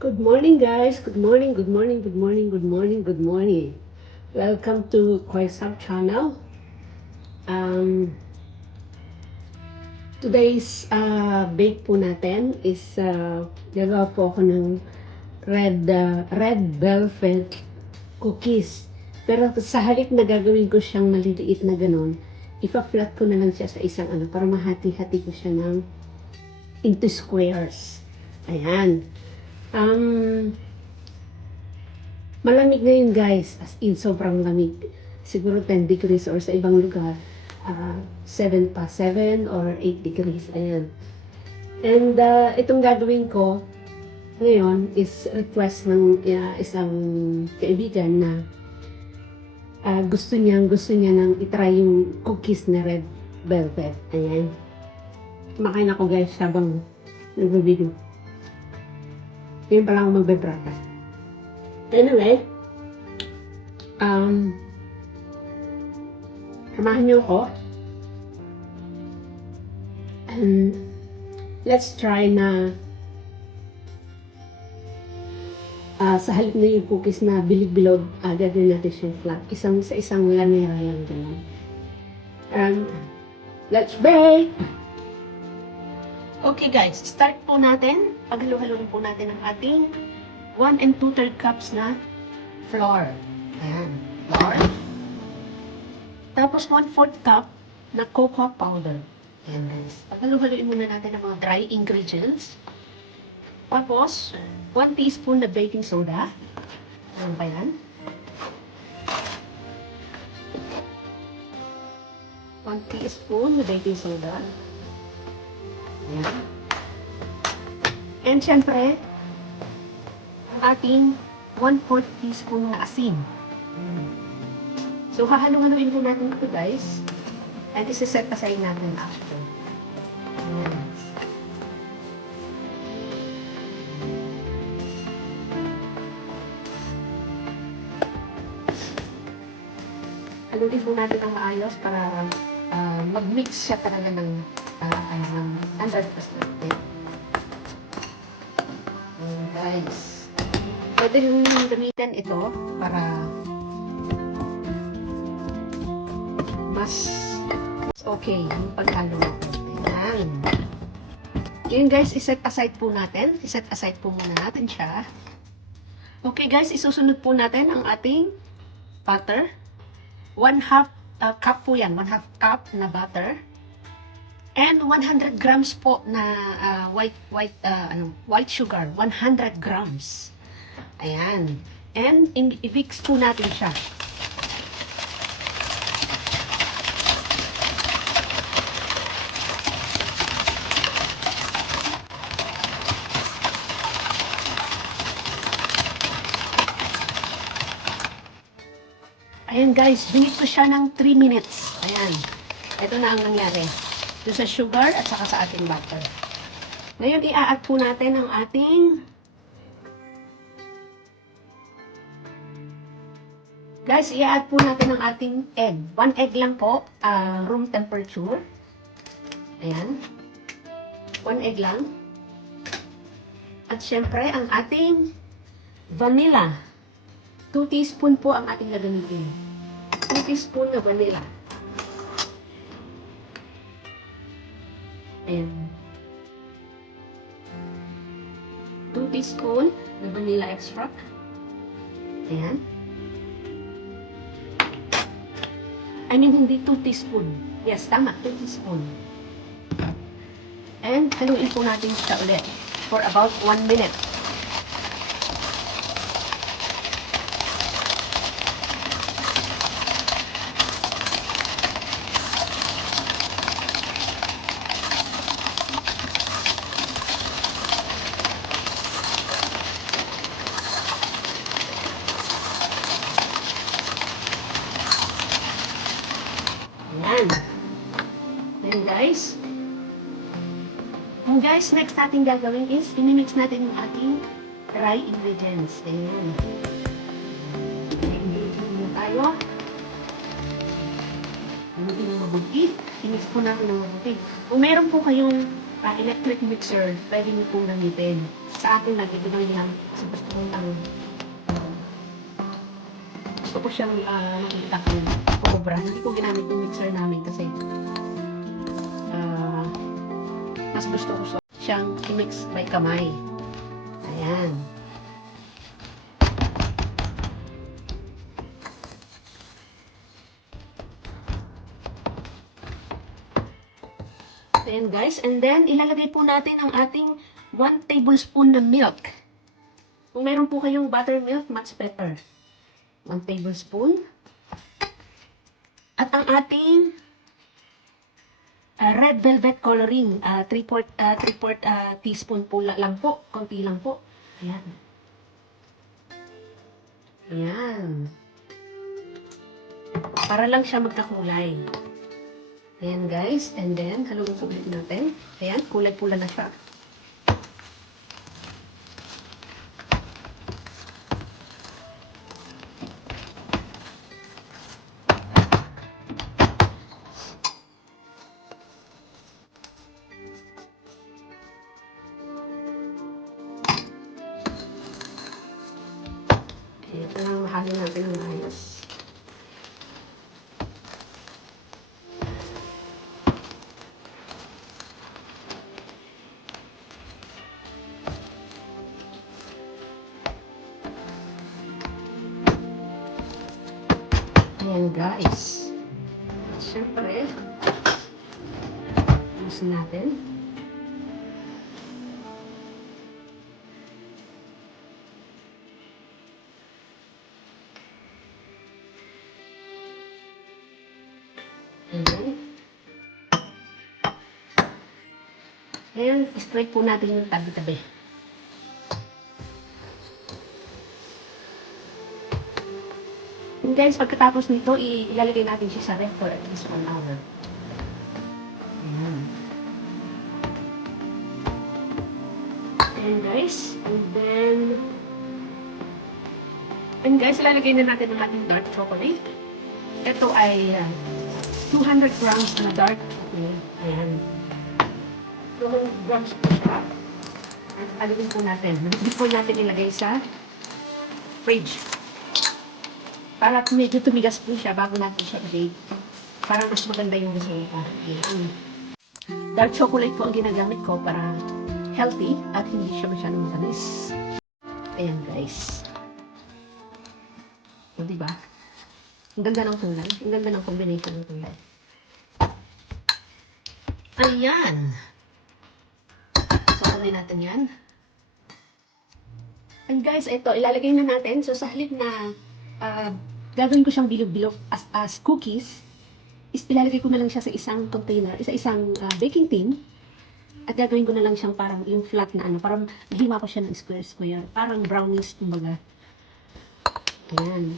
Good morning, guys. Good morning, good morning, good morning, good morning, good morning. Welcome to Kwaisab channel. Um, Today's bake po natin is gagawa po ako ng red velvet cookies. Pero sa halip na gagawin ko siyang maliliit na ganon, ipa-flat ko na lang siya sa isang para mahati-hati ko siya into squares. Ayan. Malamig ngayon guys, as in sobrang lamig. Siguro 10 degrees or sa ibang lugar, 7 or 8 degrees. Ayan. And itong gagawin ko ngayon is request ng isang kaibigan na gusto niya nang itry yung cookies na red velvet. Ayan. Kumakain ako guys habang nag-video. Ngayon pa lang ako magbe-breakfast. Anyway, samahan niyo ako. And let's try na sa halip na yung cookies na bilog-bilog, gagawin natin siya flat. Sa isang lanera lang ganun. Let's bake! Okay guys, start po natin. Paghalo-haloin po natin ang ating 1 2/3 cups na flour. Ayan, flour. Tapos 1/4 cup na cocoa powder. Ayan guys. Paghalo-haloin muna natin ang mga dry ingredients. Tapos, 1 teaspoon na baking soda. Ayan ba yan? 1 teaspoon na baking soda. Ayan. And syempre, ating 1/4 teaspoon na asin. So, hahalo-haloin po natin ito guys. And isi-set aside natin after. Haluin po natin ang maayos para mag-mix siya talaga ng 100%. Guys, pwede yung gamitin ito para mas okay yung paghalo natin. Ayan. Yun guys, iset aside po natin. Iset aside po muna natin siya. Okay guys, isusunod po natin ang ating butter. 1/2 cup po yan. 1/2 cup na butter. And 100 grams po na white sugar. 100 grams. Ayan. And i-mix po natin siya. Ayan guys, binit ko siya ng 3 minutes. Ayan. Ito na ang nangyari. Doon sa sugar at saka sa ating butter. Ngayon, i-add po natin ang ating guys, i-add po natin ang ating egg. 1 egg lang po, room temperature. Ayan. 1 egg lang. At syempre, ang ating vanilla. 2 teaspoon po ang ating gagamitin. 2 teaspoon na vanilla. Ayan. 2 teaspoon na vanilla extract. Ayan. I mean, hindi 2 teaspoon. Yes, tama, 2 teaspoon. And haluin po natin siya ulit for about 1 minute. Ayan. Ayan guys. And guys, next natin gagawin is, inimix natin yung ating dry ingredients. Ayan. Ingredients muna tayo. Mabuti ng mabuti. I-mix po natin ng mabuti. Kung meron po kayong electric mixer, pwede nyo pong gamitin. Sa akin lang, ito lang lang. Kasi gusto ko siyang makita kung obra. Hindi ko ginamit yung mixer namin kasi mas gusto ko siyang i-mix by kamay. Ayan. Ayan guys, and then ilalagay po natin ang ating 1 tablespoon na milk. Kung meron po kayong buttermilk, much better. 1 tablespoon. At ang ating red velvet coloring, 3/4 teaspoon po lang po, konti lang po. Ayan. Ayan. Para lang siya magkakulay. Ayan guys, and then haluin po ulit natin. Ayan, kulay-pula na siya. Ito lang mahalo natin ng ayos. Ayan guys. Siyempre, usin natin. Ayan, straight po natin yung tabi-tabi. And guys, pagkatapos nito, ilalagay natin siya sa ref for at least 1 hour. Ayan. Ayan guys, and guys, ilalagay na natin ang ating dark chocolate. Ito ay 200 grams na dark chocolate. Ayan. 200 grams po siya. Alagin po natin. Before natin ilagay sa fridge. Para medyo tumigas po siya bago natin siya i-bake. Para mas maganda yung resulta. Ayan. Dark chocolate po ang ginagamit ko para healthy at hindi siya masyadong matamis. Ayan guys. O, diba? Ang ganda ng kulay. Ang ganda ng combination ng kulay. Ayan. So, ano natin yan? And guys, ito, ilalagay na natin. So, sa halip na gagawin ko siyang bilog-bilog as cookies, is ilalagay ko na lang siya sa isang container, isang baking tin. At gagawin ko na lang siyang parang yung flat na parang mahiwa ko siya ng square-square. Parang brownies, kumbaga. Ayan.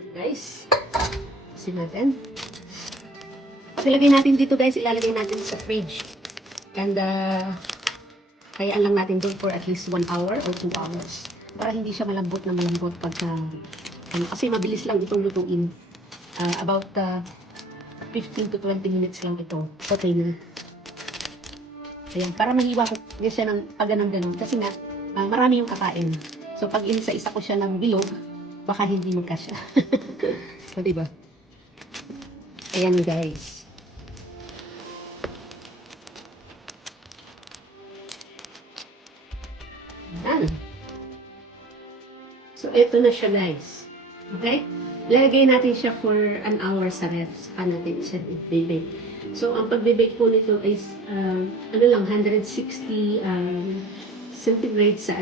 And guys, kasi natin. Ilagay natin dito guys, ilalagay natin sa fridge. And kayaan lang natin doon for at least 1 hour or 2 hours. Para hindi siya malambot na malambot pagka, kasi mabilis lang itong lutuin. About 15 to 20 minutes lang ito. Okay na. Ayan, para mahiwa ko siya ng pag-ganang-ganon. Kasi nga, marami yung kakain. So, pag isa-isa ko siya ng bilog, baka hindi magkasya. So, diba? Ayan guys. Ayan. So, ito na siya guys. Okay? Lagay natin siya for an hour sa ref. Saka natin siya i-bake. So, ang pagbe-bake po nito is, 160 centigrade sa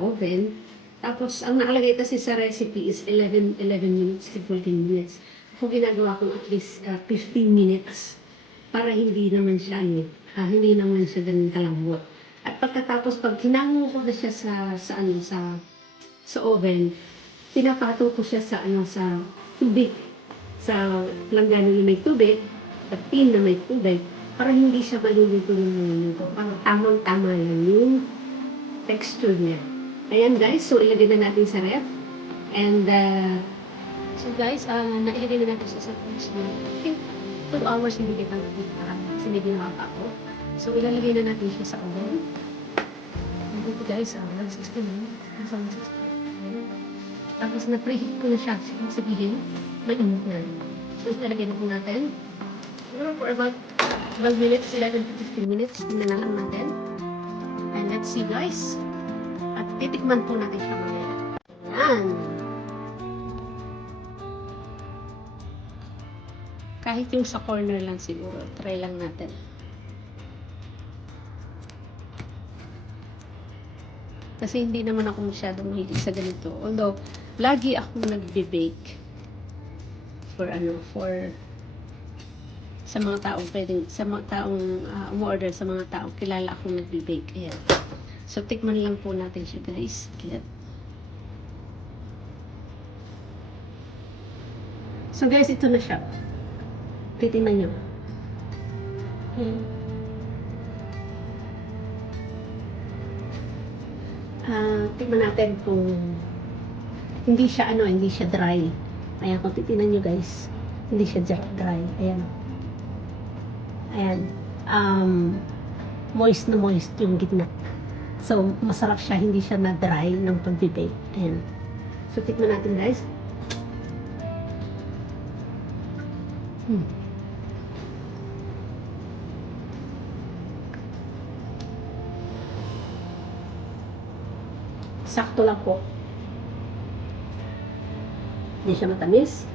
oven. Tapos, ang nakalagay kasi sa recipe is 11 minutes to 14 minutes. Ako ginagawa ko at least 15 minutes para hindi naman siya ganun kalambot. At pagkatapos, pag tinango ko na siya sa oven, pinapato ko siya sa tubig. Sa langganan na may tubig, at tin na may tubig, para hindi siya maluluto ng parang tamang-tama lang yung texture niya. Ayan guys, so ilagay na natin sa ref. And so guys, nailagay na natin sa fridge na 2 hours hindi kita kasi medyo nakaka ako. So, ilalagay na natin siya sa oven. Dito guys, 160 minutes. 160. Tapos na-preheat ko na siya. Sabihin, mainit na. So, ilalagay na po natin. Siguro for about 12 minutes, 11 to 15 minutes. Tingnan na lang natin. And let's see guys. At titikman po natin siya mamaya. Yan. Kahit yung sa corner lang siguro. Try lang natin. Kasi hindi naman ako masyadong mahilig sa ganito. Although, lagi akong nagbe-bake. For sa mga taong pwedeng, sa mga taong umorder, sa mga taong kilala akong nagbe-bake. Ayan. So, tikman lang po natin siya guys. Ayan. So guys, ito na siya. Titingnan nyo. Tingnan natin kung hindi siya dry. Ayan, kung titingnan nyo guys, hindi siya dry. Ayan. Ayan. Moist na moist yung gitna. So, masarap siya, hindi siya na dry ng pag-bake. Ayan. So, tikman natin guys. Sakto lang po. Hindi siya matamis.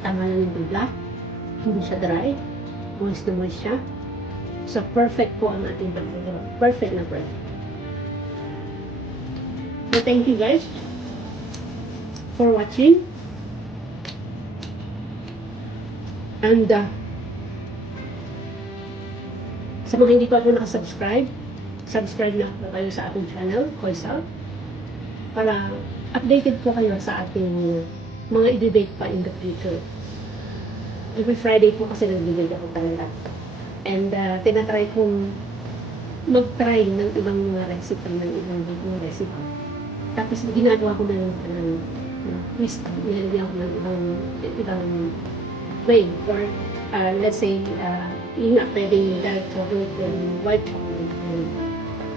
Tama lang yung timpla. Hindi siya dry. Moist na moist siya. So, perfect po ang ating pagkakagawa. Perfect na perfect. So, thank you guys for watching. And, sa mga hindi pa po nakasubscribe, subscribe na po kayo sa ating channel, Koisa, para updated po kayo sa ating mga i-debate pa in the future. Every Friday po kasi nag-debate ako talaga. And tinatry kong mag-try ng ibang mga recipe, ng ibang recipe. Tapos ginagawa ko ng twist, ginagawa ko ng ibang way. Or let's say, yung nga pwedeng dark chocolate and white chocolate.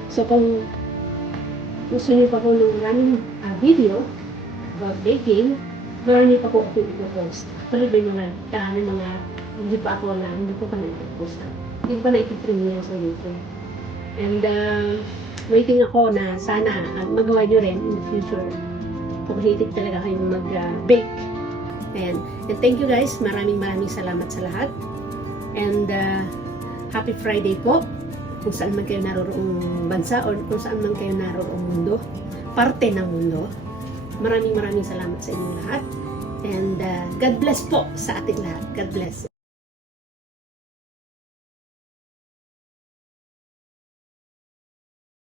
So kung gusto niyo pa po ng maraming video about baking, marami pa po ako i-post. Pero may mga hindi pa ako hindi ko pa na-post. Hindi pa na-i-premiere sa YouTube. And waiting ako na sana magawa nyo rin in the future. Kung hilig talaga kayong mag-bake. And thank you guys. Maraming salamat sa lahat. And happy Friday po. Kung saan man kayo naroroong bansa or kung saan man kayo naroroong mundo, parte ng mundo. Maraming salamat sa inyong lahat. And God bless po sa ating lahat. God bless.